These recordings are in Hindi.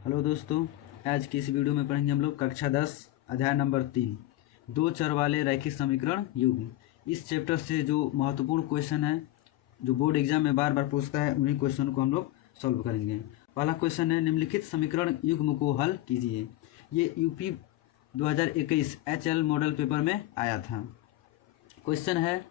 हेलो दोस्तों, आज की इस वीडियो में पढ़ेंगे हम लोग कक्षा 10 अध्याय नंबर 3 दो चर वाले रैखिक समीकरण युग्म। इस चैप्टर से जो महत्वपूर्ण क्वेश्चन है जो बोर्ड एग्जाम में बार बार पूछता है उन्हीं क्वेश्चन को हम लोग सॉल्व करेंगे। पहला क्वेश्चन है, निम्नलिखित समीकरण युग्म को हल कीजिए। ये यूपी 2021 HL मॉडल पेपर में आया था। क्वेश्चन है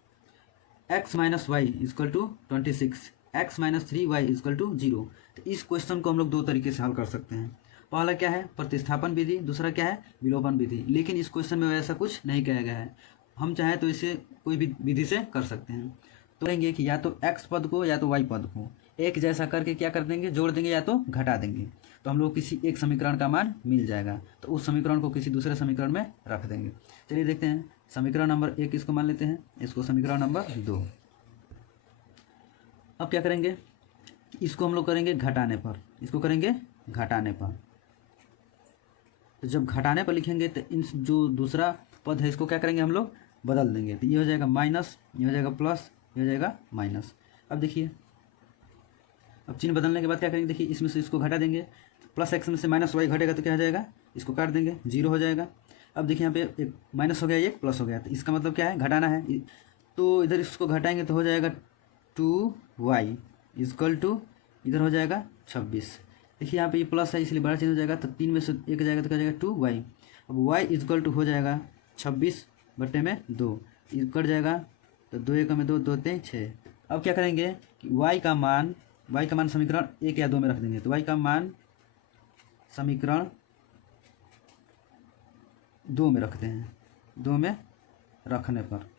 x minus Y is equal to 26, X minus 3y is equal to 0। तो इस क्वेश्चन को हम लोग दो तरीके से हल कर सकते हैं। पहला क्या है, प्रतिस्थापन विधि, दूसरा क्या है, विलोपन विधि। लेकिन इस क्वेश्चन में ऐसा कुछ नहीं कहा गया है, हम चाहें तो इसे कोई भी विधि से कर सकते हैं। तो कहेंगे कि या तो x पद को या तो y पद को एक जैसा करके क्या कर देंगे, जोड़ देंगे या तो घटा देंगे, तो हम लोग किसी एक समीकरण का मान मिल जाएगा। तो उस समीकरण को किसी दूसरे समीकरण में रख देंगे। चलिए देखते हैं। समीकरण नंबर 1 इसको मान लेते हैं, इसको समीकरण नंबर 2। अब क्या करेंगे, इसको हम लोग करेंगे घटाने पर, इसको करेंगे घटाने पर। तो जब घटाने पर लिखेंगे तो इन जो दूसरा पद है इसको क्या करेंगे, हम लोग बदल देंगे। तो ये हो जाएगा माइनस, ये हो जाएगा प्लस, ये हो जाएगा माइनस। अब देखिए, अब चिन्ह बदलने के बाद क्या करेंगे, देखिए इसमें से इसको घटा देंगे। प्लस एक्स में से माइनस वाई घटेगा तो क्या हो जाएगा, इसको काट देंगे, 0 हो जाएगा। अब देखिए यहाँ पे एक माइनस हो गया, एक प्लस हो गया, तो इसका मतलब क्या है, घटाना है। तो इधर इसको घटाएंगे तो हो जाएगा 2y इजकल टू, इधर हो जाएगा 26। देखिए यहाँ पे ये प्लस है इसलिए बड़ा चिन्ह हो जाएगा, तो 3 में से एक जाएगा तो क्या जाएगा 2y। अब y इजकल टू हो जाएगा 26/2, कट जाएगा तो 2 1 में 2, 2 3 6। अब क्या करेंगे कि y का मान समीकरण 1 या 2 में रख देंगे। तो y का मान समीकरण 2 में रखते हैं। 2 में रखने पर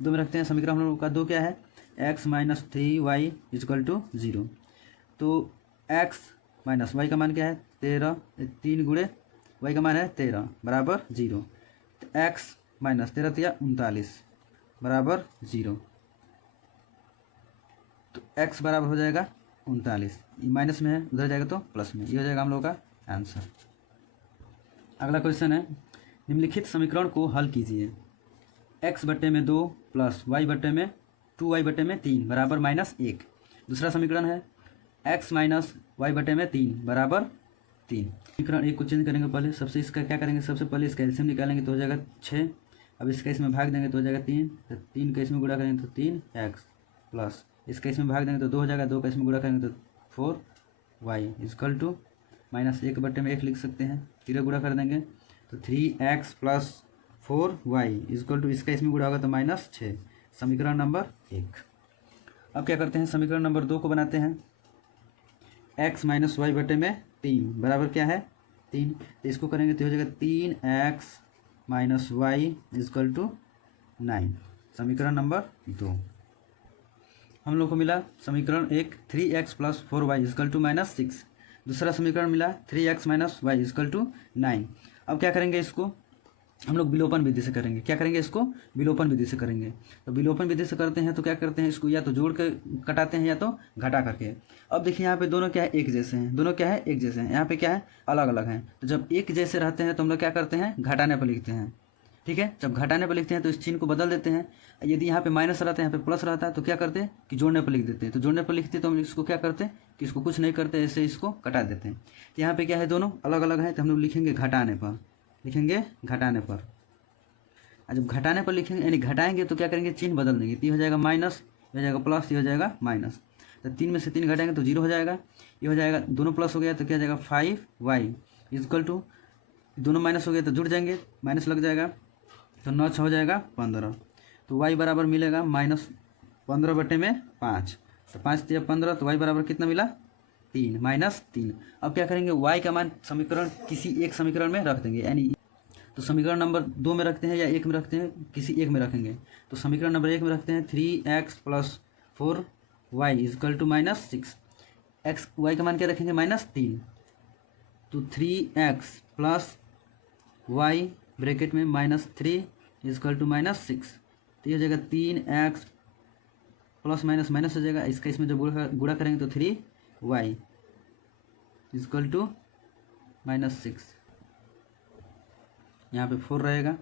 2 में रखते हैं। समीकरण हम लोग का 2 क्या है, x minus 3y is equal to 0। तो x माइनस वाई का मान क्या है 13, 3 गुणे y का मान है 13 बराबर 0। तो x माइनस 13 या 39 बराबर 0। तो x बराबर हो जाएगा 39, ये माइनस में है उधर जाएगा तो प्लस में, ये हो जाएगा हम लोग का आंसर। अगला क्वेश्चन है, निम्नलिखित समीकरण को हल कीजिए। x बट्टे में 2 प्लस y बट्टे में 2y बट्टे में 3 बराबर -1। दूसरा समीकरण है x माइनस वाई बटे में 3 बराबर 3। समीकरण 1 को चेंज करेंगे। पहले सबसे इसका क्या करेंगे, सबसे पहले इसका एलसीएम निकालेंगे तो हो जाएगा 6। अब इसका इसमें भाग देंगे तो हो जाएगा 3, तो 3 का इसमें गुणा करेंगे तो 3x प्लस इसका इसमें भाग देंगे तो 2 हो जाएगा, 2 का इसमें गुणा करेंगे तो 4y इजकल टू -1 बटे में 1 लिख सकते हैं। फिर गुणा कर देंगे तो 3x plus 4y is equal to इसका इसमें गुणा होगा तो -6। समीकरण नंबर 1। अब क्या करते हैं, समीकरण नंबर 2 को बनाते हैं। x माइनस वाई बटे में 3 बराबर क्या है 3, तो इसको करेंगे तो हो जाएगा 3x minus Y is equal to 9। समीकरण नंबर 2। हम लोग को मिला समीकरण 1 3x plus 4y is equal to -6। दूसरा समीकरण मिला 3x minus Y is equal to 9। अब क्या करेंगे, इसको हम लोग विलोपन विधि से करेंगे। क्या करेंगे, इसको विलोपन विधि से करेंगे। तो विलोपन विधि से करते हैं तो क्या करते हैं, इसको या तो जोड़ के कटाते हैं या तो घटा करके। अब देखिए यहाँ पे दोनों क्या है, एक जैसे हैं, दोनों क्या है एक जैसे हैं, यहाँ पे क्या है अलग अलग हैं। तो जब एक जैसे रहते हैं तो हम लोग क्या करते हैं, घटाने पर लिखते हैं। ठीक है, जब घटाने पर लिखते हैं तो इस चिन्ह को बदल देते हैं। यदि यहाँ पे माइनस रहता है, यहाँ पे प्लस रहता है, तो क्या करते हैं कि जोड़ने पर लिख देते हैं। तो जोड़ने पर लिखते हैं तो हम इसको क्या करते हैं कि इसको कुछ नहीं करते, ऐसे इसको कटा देते हैं। तो यहाँ पे क्या है, दोनों अलग अलग हैं, तो हम लोग लिखेंगे घटाने पर, लिखेंगे घटाने पर। जब घटाने पर लिखेंगे यानी घटाएंगे तो क्या करेंगे, चिन्ह बदल देंगे। तो ये हो जाएगा माइनस, ये हो जाएगा प्लस, ये हो जाएगा माइनस। तो 3 में से 3 घटाएंगे तो 0 हो जाएगा, ये हो जाएगा, दोनों प्लस हो गया तो क्या हो जाएगा 5y इजकल टू, दोनों माइनस हो गया तो जुड़ जाएंगे, माइनस लग जाएगा तो 9 6 हो जाएगा 15। तो y बराबर मिलेगा -15 बटे में 5। तो 5 3 15, तो y बराबर कितना मिला 3 -3। अब क्या करेंगे, y का मान समीकरण किसी एक समीकरण में रख देंगे, यानी तो समीकरण नंबर 2 में रखते हैं या 1 में रखते हैं, किसी एक में रखेंगे। तो समीकरण नंबर 1 में रखते हैं 3x plus 4y is equal to -6। x y का मान क्या रखेंगे -3, तो 3x प्लस y ब्रैकेट में -3 इजकल टू -6। तो ये हो जाएगा 3x प्लस माइनस माइनस हो जाएगा, इसका इसमें जब गुणा करेंगे तो 3y इजकल टू -6। यहाँ पे 4 रहेगा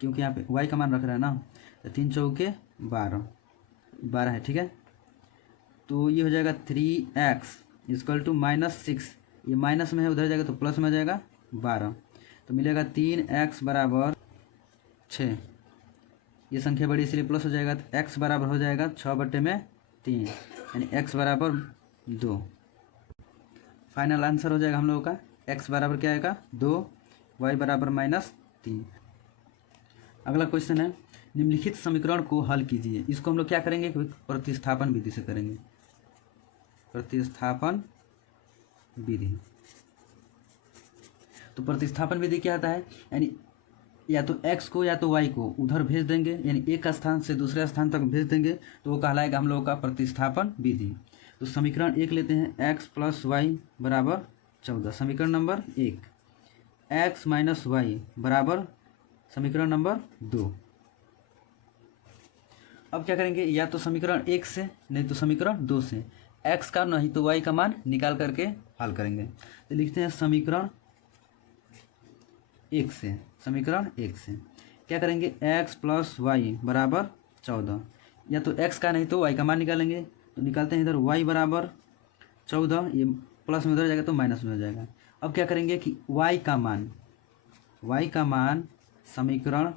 क्योंकि यहाँ पे y का मान रख रहा है ना, तो 3 चौके 12 है, ठीक है। तो ये हो जाएगा 3x इक्वल टू -6, ये माइनस में है, उधर जाएगा तो प्लस में आ जाएगा 12, तो मिलेगा 3x बराबर 6। ये संख्या बड़ी इसलिए प्लस हो जाएगा, तो x बराबर हो जाएगा 6/3, यानी x बराबर 2। फाइनल आंसर हो जाएगा हम लोगों का x बराबर क्या आएगा 2, y बराबर -3। अगला क्वेश्चन है, निम्नलिखित समीकरण को हल कीजिए। इसको हम लोग क्या करेंगे, प्रतिस्थापन विधि से करेंगे, प्रतिस्थापन विधि। तो प्रतिस्थापन विधि क्या आता है, यानी या तो x को या तो y को उधर भेज देंगे, यानी एक स्थान से दूसरे स्थान तक भेज देंगे, तो वो कहलाएगा हम लोगों का प्रतिस्थापन विधि। तो समीकरण 1 लेते हैं, x प्लस वाई बराबर 14। समीकरण नंबर 1, x माइनस वाई बराबर समीकरण नंबर 2। अब क्या करेंगे, या तो समीकरण 1 से नहीं तो समीकरण 2 से x का नहीं तो y का मान निकाल करके हल करेंगे। तो लिखते हैं समीकरण 1 से, समीकरण 1 से क्या करेंगे, x प्लस वाई बराबर 14, या तो x का नहीं तो y का मान निकालेंगे। तो निकालते हैं, इधर y बराबर 14, ये प्लस में उधर जाएगा तो माइनस में हो जाएगा। अब क्या करेंगे कि y का मान समीकरण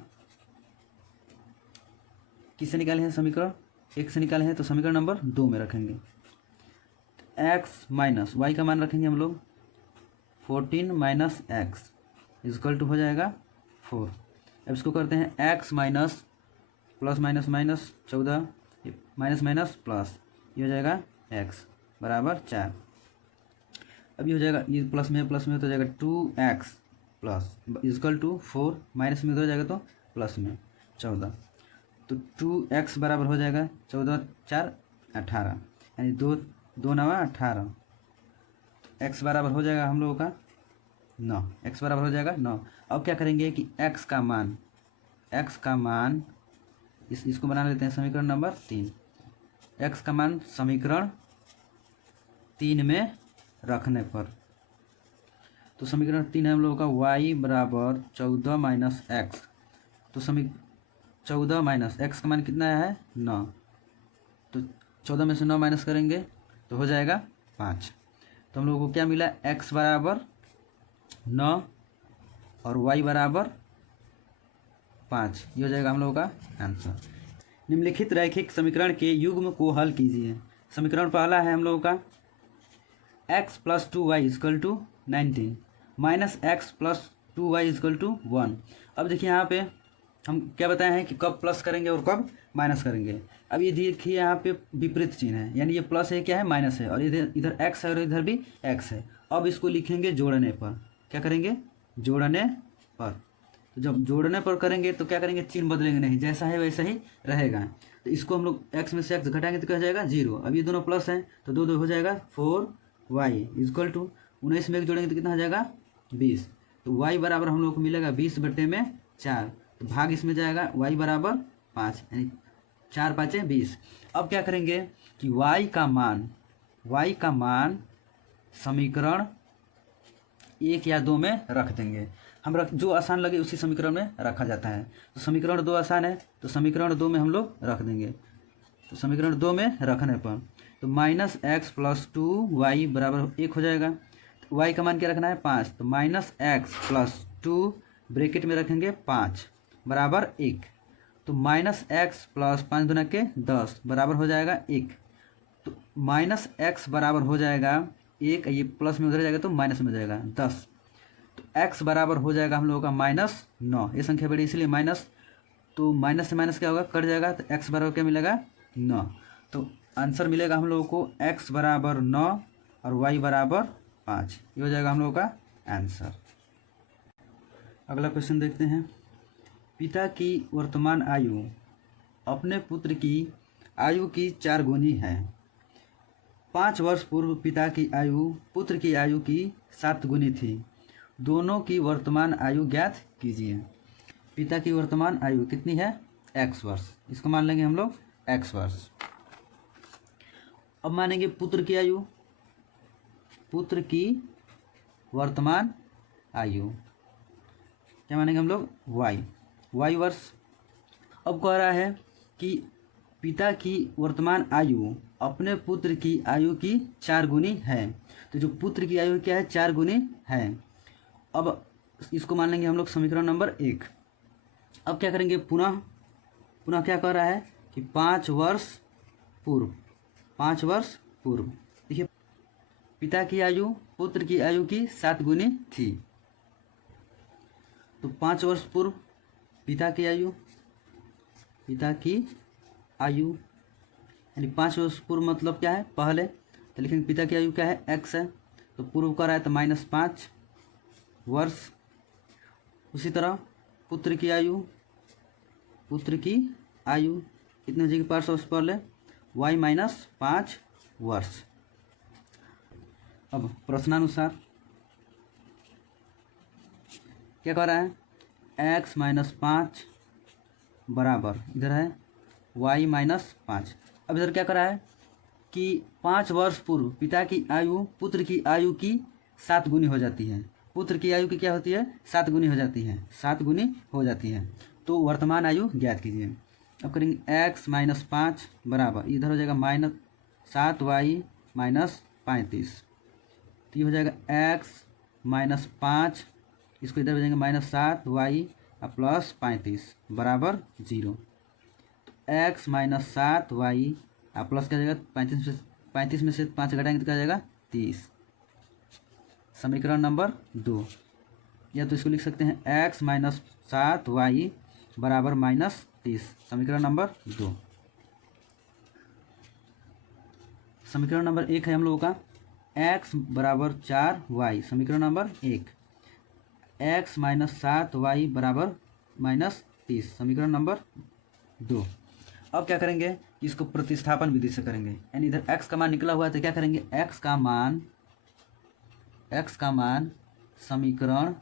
किससे निकाले हैं, समीकरण 1 से निकाले हैं, तो समीकरण नंबर 2 में रखेंगे। x माइनस वाई का मान रखेंगे हम लोग 14 माइनस एक्स इक्वल टू हो जाएगा 4। अब इसको करते हैं x minus plus minus minus 14, minus minus plus, ये हो जाएगा x बराबर 4। अब ये हो जाएगा, ये प्लस में तो हो जाएगा 2x plus equal to 4, minus में उधर जाएगा तो प्लस में 14, तो 2x बराबर हो जाएगा 14 4 18, यानी 2 2 9 18, x बराबर हो जाएगा हम लोगों का 9, x बराबर हो जाएगा 9। अब क्या करेंगे कि x का मान इसको बना लेते हैं समीकरण नंबर 3। x का मान समीकरण 3 में रखने पर, तो समीकरण 3 है हम लोगों का y बराबर 14 माइनस एक्स, तो 14 माइनस एक्स का मान कितना है 9, तो 14 में से 9 माइनस करेंगे तो हो जाएगा 5। तो हम लोगों को क्या मिला, x बराबर 9 और y बराबर 5, ये हो जाएगा हम लोगों का आंसर। निम्नलिखित रैखिक समीकरण के युग्म को हल कीजिए। समीकरण पहला है हम लोगों का x plus 2y equal to 19 minus X plus 2y equal to 1। अब देखिए यहाँ पे हम क्या बताए हैं कि कब प्लस करेंगे और कब माइनस करेंगे। अब ये देखिए यहाँ पे विपरीत चिन्ह है, यानी ये प्लस है क्या है माइनस है, और इधर x है और इधर भी x है। अब इसको लिखेंगे जोड़ने पर, क्या करेंगे जोड़ने पर। तो जब जोड़ने पर करेंगे तो क्या करेंगे, चिन्ह बदलेंगे नहीं, जैसा है वैसा ही रहेगा। तो इसको हम लोग x में से x घटाएंगे तो क्या हो जाएगा 0। अब ये दोनों प्लस हैं तो 2 2 हो जाएगा 4y इक्वल टू 19 में जोड़ेंगे तो कितना हो जाएगा 20। तो y बराबर हम लोग को मिलेगा 20/4, तो भाग इसमें जाएगा y बराबर 5, यानी 4 5 20। अब क्या करेंगे कि y का मान समीकरण 1 या 2 में रख देंगे। हम जो आसान लगे उसी समीकरण में रखा जाता है। तो समीकरण 2 आसान है तो समीकरण 2 में हम लोग रख देंगे। तो समीकरण 2 में रखने पर तो माइनस एक्स प्लस 2y बराबर 1 हो जाएगा। तो y का मान क्या रखना है 5, तो माइनस एक्स प्लस 2 ब्रैकेट में रखेंगे 5 बराबर 1। तो माइनस एक्स प्लस 5 दूना के 10 बराबर हो जाएगा 1। तो माइनस एक्स बराबर हो जाएगा 1, ये प्लस में उधर जाएगा तो माइनस में जाएगा 10। तो x बराबर हो जाएगा हम लोगों का -9। ये संख्या बड़ी इसलिए माइनस, तो माइनस से माइनस क्या होगा कट जाएगा, तो x बराबर क्या मिलेगा 9। तो आंसर मिलेगा हम लोगों को x बराबर 9 और y बराबर 5। ये हो जाएगा हम लोगों का आंसर। अगला क्वेश्चन देखते हैं। पिता की वर्तमान आयु अपने पुत्र की आयु की 4 गुनी है। 5 वर्ष पूर्व पिता की आयु पुत्र की आयु की 7 गुनी थी। दोनों की वर्तमान आयु ज्ञात कीजिए। पिता की वर्तमान आयु कितनी है x वर्ष, इसको मान लेंगे हम लोग x वर्ष। अब मानेंगे पुत्र की आयु, पुत्र की वर्तमान आयु क्या मानेंगे हम लोग y वर्ष। अब कह रहा है कि पिता की वर्तमान आयु अपने पुत्र की आयु की 4 गुनी है। तो जो पुत्र की आयु क्या है, 4 गुनी है। अब इसको मान लेंगे हम लोग समीकरण नंबर 1। अब क्या करेंगे, पुनः क्या कह रहा है कि 5 वर्ष पूर्व, 5 वर्ष पूर्व। देखिए पिता की आयु पुत्र की आयु की 7 गुनी थी, तो 5 वर्ष पूर्व पिता की आयु यानी 5 वर्ष पूर्व मतलब क्या है, पहले। तो लेकिन पिता की आयु क्या है, x है, तो पूर्व का रहा है तो -5 वर्ष। उसी तरह पुत्र की आयु कितने हो जाएगी, 5 वर्ष पहले, y -5 वर्ष। अब प्रश्नानुसार क्या कह रहा है, x -5 बराबर इधर है y -5। अब इधर क्या कर रहा है कि 5 वर्ष पूर्व पिता की आयु पुत्र की आयु की 7 गुनी हो जाती है। पुत्र की आयु की क्या होती है, 7 गुनी हो जाती है, 7 गुनी हो जाती है। तो वर्तमान आयु ज्ञात कीजिए। अब करेंगे x -5 बराबर इधर हो जाएगा -7y -35। तो ये हो जाएगा x -5, इसको इधर हो जाएंगे -7y +35 बराबर 0। तो x -7y प्लस क्या जाएगा, 35 में से 5 घटाएंगे तो क्या जाएगा 30। समीकरण नंबर 2, या तो इसको लिख सकते हैं x -7y बराबर -30। समीकरण नंबर 2। समीकरण नंबर 1 है हम लोगों का x बराबर 4y। समीकरण नंबर 1 x -7y बराबर -30। समीकरण नंबर 2। अब क्या करेंगे, इसको प्रतिस्थापन विधि से करेंगे, यानी इधर x का मान निकला हुआ है तो क्या करेंगे, x का मान समीकरण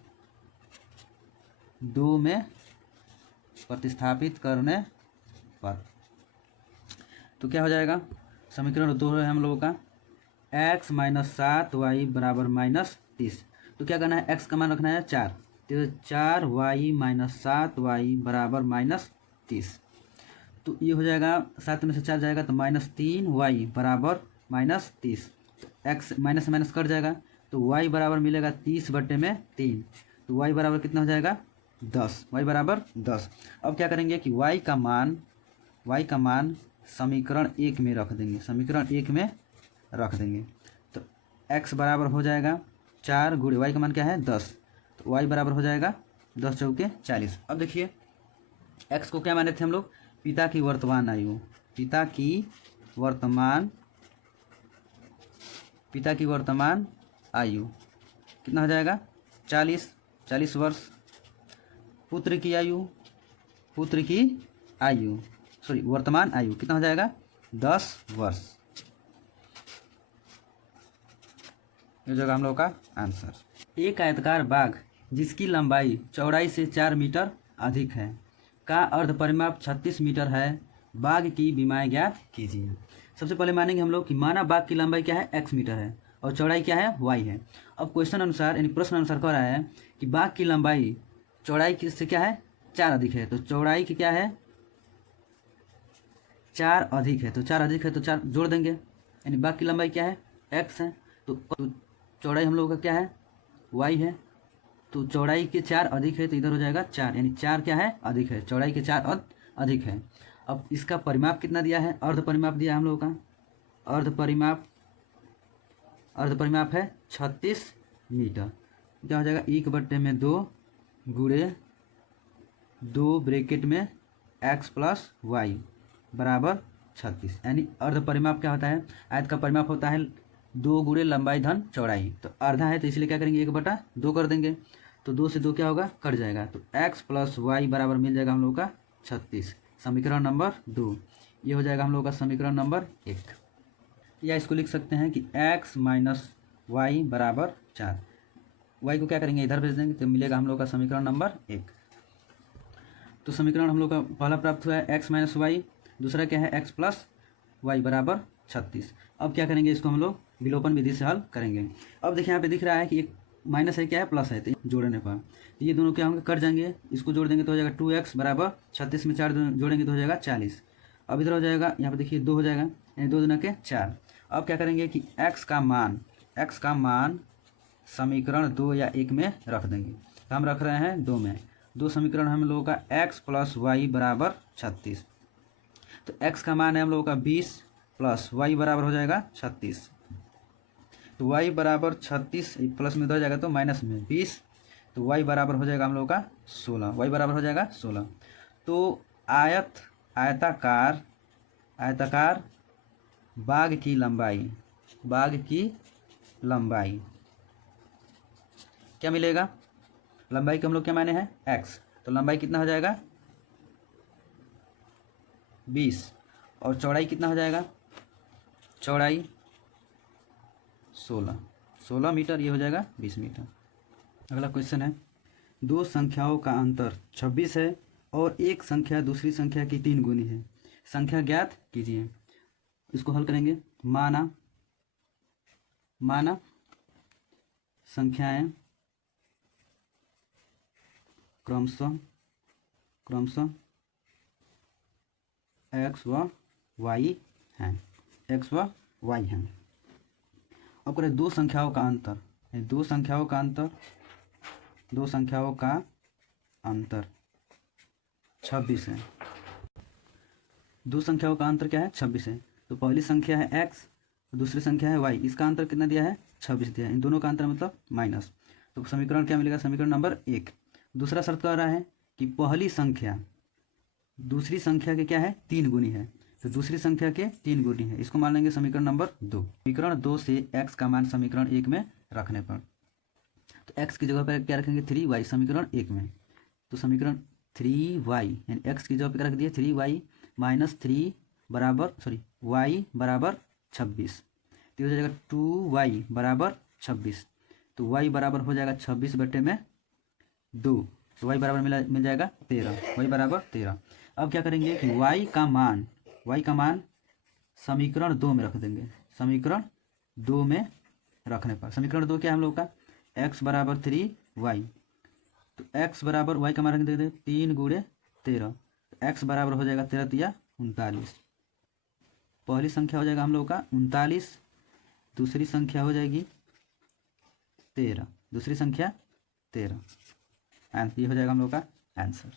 2 में प्रतिस्थापित करने पर तो क्या हो जाएगा, समीकरण 2 है हम लोगों का x -7y बराबर -30। तो क्या करना है, x का मान रखना है 4, तो 4y -7y बराबर -30। तो ये हो जाएगा 7 में से 4 जाएगा तो -3y बराबर -30। तो x माइनस माइनस कट जाएगा तो y बराबर मिलेगा 30/3। तो y बराबर कितना हो जाएगा 10, y बराबर 10। अब क्या करेंगे कि y का मान समीकरण 1 में रख देंगे, समीकरण 1 में रख देंगे। तो x बराबर हो जाएगा 4 गुणे y का मान क्या है 10, तो y बराबर हो जाएगा 10 चौके 40। अब देखिए x को क्या माने थे हम लोग, पिता की वर्तमान आयु, पिता की वर्तमान आयु कितना हो जाएगा 40 वर्ष। पुत्र की आयु वर्तमान आयु कितना हो जाएगा 10 वर्ष। ये जगह हम लोग का आंसर। एक आयताकार बाग जिसकी लंबाई चौड़ाई से 4 मीटर अधिक है का अर्ध परिमाप 36 मीटर है, बाग की विमाएँ ज्ञात कीजिए। सबसे पहले मानेंगे हम लोग कि माना बाग की लंबाई क्या है x मीटर है और चौड़ाई क्या है y है। अब क्वेश्चन अनुसार यानी प्रश्न अनुसार कह रहा है कि बाग की लंबाई चौड़ाई से क्या है 4 अधिक है, तो चौड़ाई की क्या है 4 अधिक है, तो 4 अधिक है तो 4 जोड़ देंगे, यानी बाग की लंबाई क्या है x है, तो चौड़ाई हम लोगों का क्या है y है, तो चौड़ाई के 4 अधिक है तो इधर हो जाएगा 4, यानी 4 क्या है अधिक है, चौड़ाई के 4 अधिक है। अब इसका परिमाप कितना दिया है, अर्ध परिमाप दिया है हम लोगों का, अर्ध परिमाप है 36 मीटर। क्या हो जाएगा 1/2 गुणे 2 ब्रैकेट में x + y बराबर 36, यानी अर्ध परिमाप क्या होता है, आयत का परिमाप होता है 2 गुणे लंबाई धन चौड़ाई, तो आधा है तो इसलिए क्या करेंगे 1/2 कर देंगे, तो 2 से 2 क्या होगा कट जाएगा, तो x + y बराबर मिल जाएगा हम लोग का 36। समीकरण नंबर 2 ये हो जाएगा हम लोग का समीकरण नंबर 1। या इसको लिख सकते हैं कि x - y बराबर 4। y को क्या करेंगे इधर भेज देंगे तो मिलेगा हम लोग का समीकरण नंबर 1। तो समीकरण हम लोग का पहला प्राप्त हुआ है x - y, दूसरा क्या है x + y बराबर 36। अब क्या करेंगे इसको हम लोग विलोपन विधि से हल करेंगे। अब देखिए यहाँ पे दिख रहा है कि एक माइनस है क्या है प्लस है, तो जोड़ने पर तो ये दोनों क्या होंगे कट जाएंगे, इसको जोड़ देंगे तो हो जाएगा 2x बराबर 36 में 4 जोड़ेंगे तो हो जाएगा 40। अब इधर हो जाएगा, यहाँ पे देखिए 2 हो जाएगा, यानी 2 दूना के 4। अब क्या करेंगे कि x का मान समीकरण 2 या 1 में रख देंगे। तो हम रख रहे हैं 2 में। 2 समीकरण हम लोगों का x प्लस वाई बराबर 36। तो x का मान है हम लोगों का 20 प्लस y बराबर हो जाएगा 36। तो y बराबर 36, प्लस में उधर जाएगा तो माइनस में 20, तो y बराबर हो जाएगा हम लोगों का 16। y बराबर हो जाएगा 16। तो आयताकार बाग की लंबाई क्या मिलेगा? लंबाई के हम लोग क्या माने हैं x, तो लंबाई कितना हो जाएगा 20, और चौड़ाई कितना हो जाएगा? चौड़ाई 16 मीटर, ये हो जाएगा 20 मीटर। अगला क्वेश्चन है, दो संख्याओं का अंतर 26 है और एक संख्या दूसरी संख्या की 3 गुनी है, संख्या ज्ञात कीजिए। इसको हल करेंगे। माना संख्याएं क्रमशः x व y हैं, अब करें दो संख्याओं का अंतर 26 है। दो संख्याओं का अंतर क्या है? 26 है। तो पहली संख्या है x, दूसरी संख्या है y, इसका अंतर कितना दिया है? 26 दिया है। इन दोनों का अंतर मतलब माइनस। तो समीकरण क्या मिलेगा? समीकरण नंबर 1। दूसरा शर्त कह रहा है कि पहली संख्या दूसरी संख्या के क्या है? 3 गुनी है, तो दूसरी संख्या के 3 गुनी है, इसको मान लेंगे समीकरण नंबर 2। समीकरण 2 से x का मान समीकरण 1 में रखने पर, तो x की जगह पर क्या रखेंगे? 3y समीकरण 1 में। तो समीकरण 3y यानी x की जगह पर रख दिए 3y माइनस 3 बराबर y बराबर 26, तो हो जाएगा 2y बराबर 26। तो y बराबर हो जाएगा 26/2, तो y बराबर मिल जाएगा 13, y बराबर 13। अब क्या करेंगे कि y का मान समीकरण 2 में रख देंगे। समीकरण 2 में रखने पर समीकरण 2 क्या है हम लोग का? x बराबर 3y, तो x बराबर y का मान रख देंगे 3 गुणे 13, तो x बराबर हो जाएगा 13 तिया 39। पहली संख्या हो जाएगा हम लोग का 39, दूसरी संख्या हो जाएगी 13, ये हो जाएगा हम लोग का आंसर।